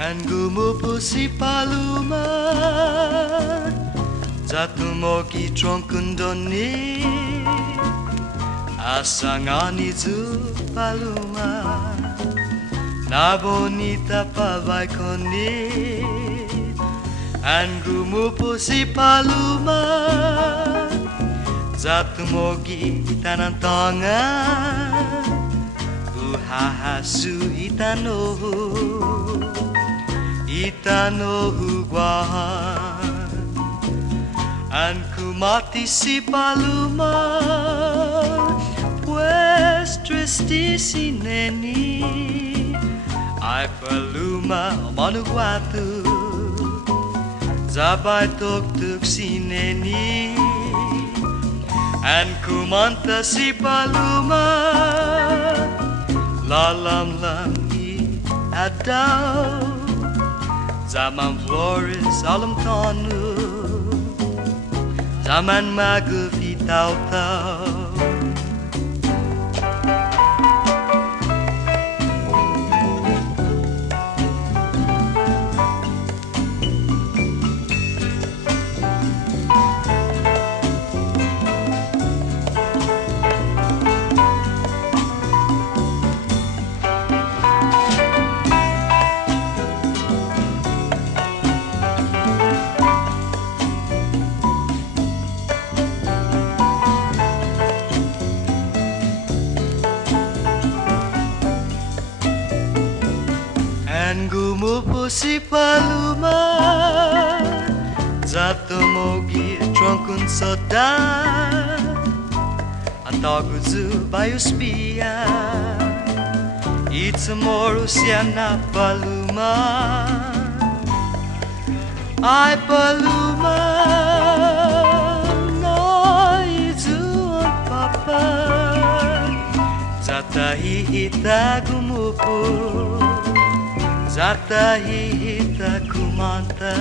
And Gumupu si Paluma Zatumoki tronkundoni Asangani zu Paluma Na bonita pavaikoni And Gumupu si Paluma Zatumogi itanantonga Uhahasu Itanohu guahan And kumati si Paluma Pues triste si Neni Ay Paluma manuguatu Zabay tuk si Neni And kumanta si Paluma Lalam i adao Zaman Flores alam tanu Zaman magufi taotao Gumupu si Paluma Zatumogi tronkun soda Antaguzu bayuspia Itsumoru siana Paluma Ay Paluma No izu papa Zatahi ita Gumupu Zatahi ita kumanta